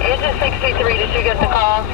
Engine 63, did you get the call?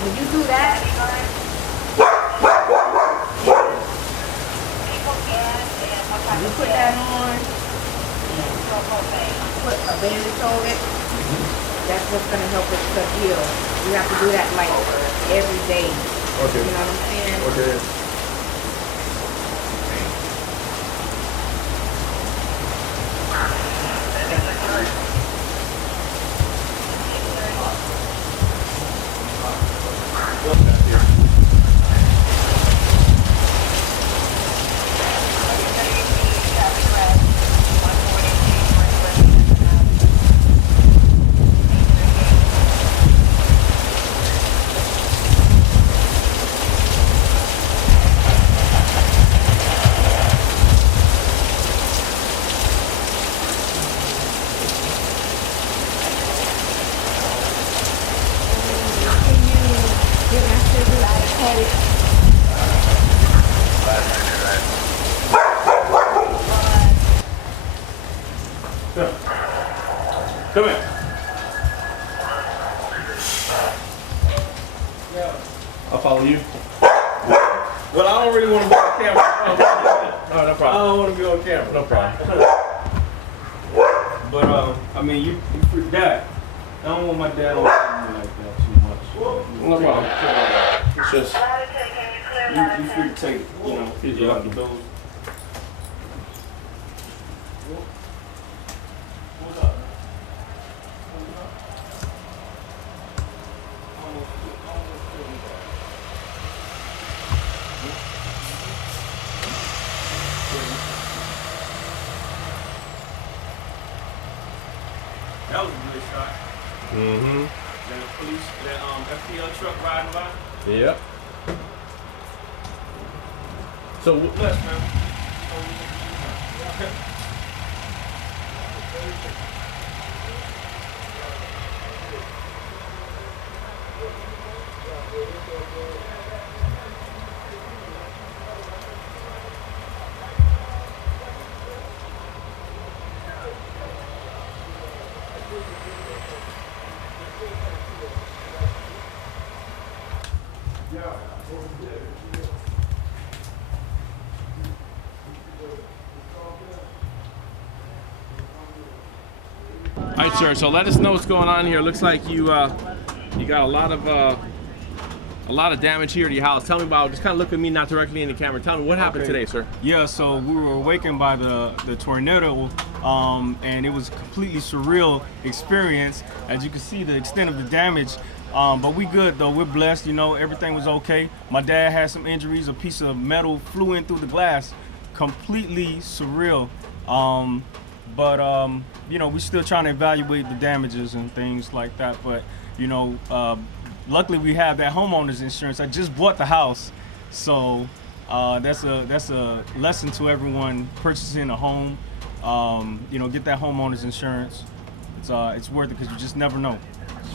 When you do that, you put that on, put a bandage on it, that's what's going to help it to heal. You have to do that like every day. Okay. You know what I'm saying? Okay. Come here. I'll follow you. Well, I don't really want to be on camera. No, no problem. I don't want to be on camera. No problem. But I mean, you freak dad. I don't want my dad on camera like that too much. No problem. It's just you free to take, you know, out the doors. That was a good shot. Mm-hmm. That police, that FPL truck riding by. Yep. So Bless, man. Okay. all right, sir. So let us know what's going on here. Looks like you got a lot of damage here to your house. Tell me about. Just kind of look at me, not directly in the camera. Tell me what happened today, sir. Yeah, so we were awakened by the tornado, and it was a completely surreal experience. As you can see, the extent of the damage. But we good though. We're blessed. You know, everything was okay. My dad had some injuries. A piece of metal flew in through the glass. Completely surreal. But you know, we're still trying to evaluate the damages and things like that. But you know, luckily we have that homeowner's insurance. I just bought the house, so that's a lesson to everyone purchasing a home. You know, get that homeowner's insurance. It's worth it because you just never know.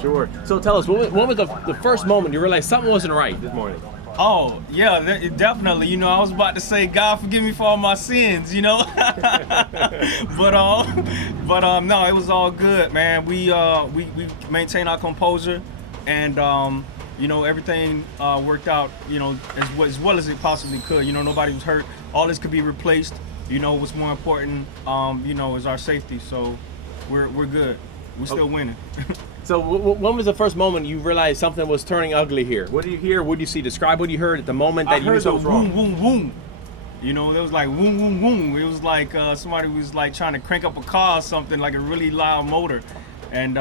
Sure. So tell us, what was the first moment you realized something wasn't right this morning? Oh, yeah, definitely. You know, I was about to say, God forgive me for all my sins, you know? but no, it was all good, man. We maintain our composure, and you know, everything worked out, you know, as well as it possibly could. You know, nobody was hurt. All this could be replaced. You know, what's more important, you know, is our safety. So we're good. We're still winning. So when was the first moment you realized something was turning ugly here? What did you hear? What did you see? Describe what you heard at the moment that I you knew heard the something was wrong. boom, boom, boom. You know, it was like boom, boom, boom. It was like somebody was like trying to crank up a car or something, like a really loud motor. And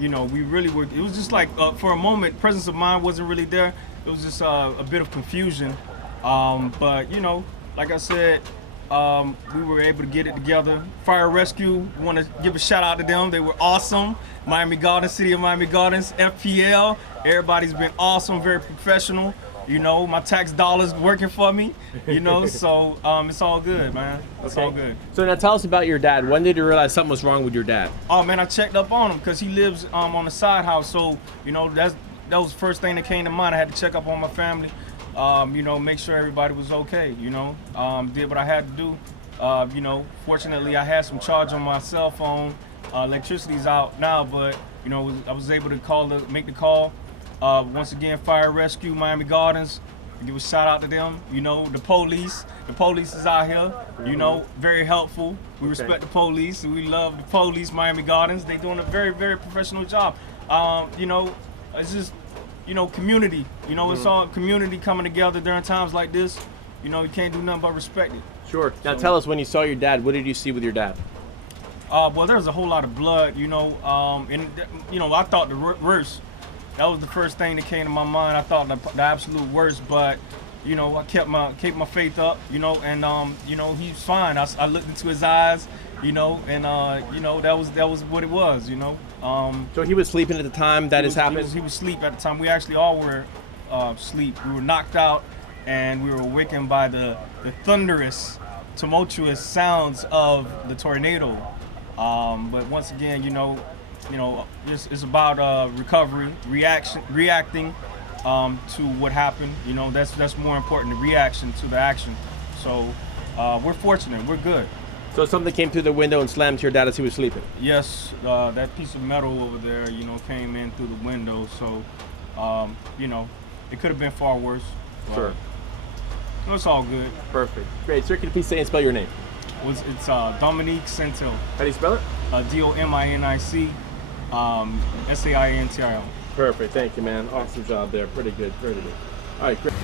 you know, we really were. It was just like for a moment, presence of mind wasn't really there. It was just a bit of confusion. But you know, like I said, we were able to get it together. Fire Rescue, want to give a shout out to them. They were awesome. Miami Gardens, City of Miami Gardens, FPL. Everybody's been awesome, very professional. You know, my tax dollars working for me. You know, so it's all good, man. It's all good. So now tell us about your dad. When did you realize something was wrong with your dad? Oh man, I checked up on him because he lives on the side house. So you know, that was the first thing that came to mind. I had to check up on my family. You know, make sure everybody was okay, you know, did what I had to do. You know, fortunately I had some charge on my cell phone. Electricity's out now, but you know, I was able to make the call. Once again, Fire Rescue, Miami Gardens, give a shout out to them. You know, the police is out here, you know, very helpful. We respect the police, and we love the police, Miami Gardens. They're doing a very, very professional job. You know, it's just, you know, community. You know, it's all community coming together during times like this. You know, you can't do nothing but respect it. Sure. Now tell us, when you saw your dad, what did you see with your dad? Well, there was a whole lot of blood, you know, and you know, I thought the worst. That was the first thing that came to my mind. I thought the absolute worst, but you know, I kept my faith up, you know, and you know, he's fine. I looked into his eyes, you know, and you know, that was what it was, you know. So he was sleeping at the time that happened? He was asleep at the time. We actually all were asleep. We were knocked out, and we were awakened by the thunderous, tumultuous sounds of the tornado. But once again, you know, it's about recovery, reacting to what happened. You know, that's more important, the reaction to the action. So we're fortunate, we're good. So something came through the window and slammed your dad as he was sleeping? Yes, that piece of metal over there, you know, came in through the window. So, you know, it could have been far worse. Sure. It's all good. Perfect. Great. Sir, can you please say and spell your name? It's Dominique Santil. How do you spell it? Dominic Saintiro. Perfect. Thank you, man. Awesome job there. Pretty good. Pretty good. All right, great.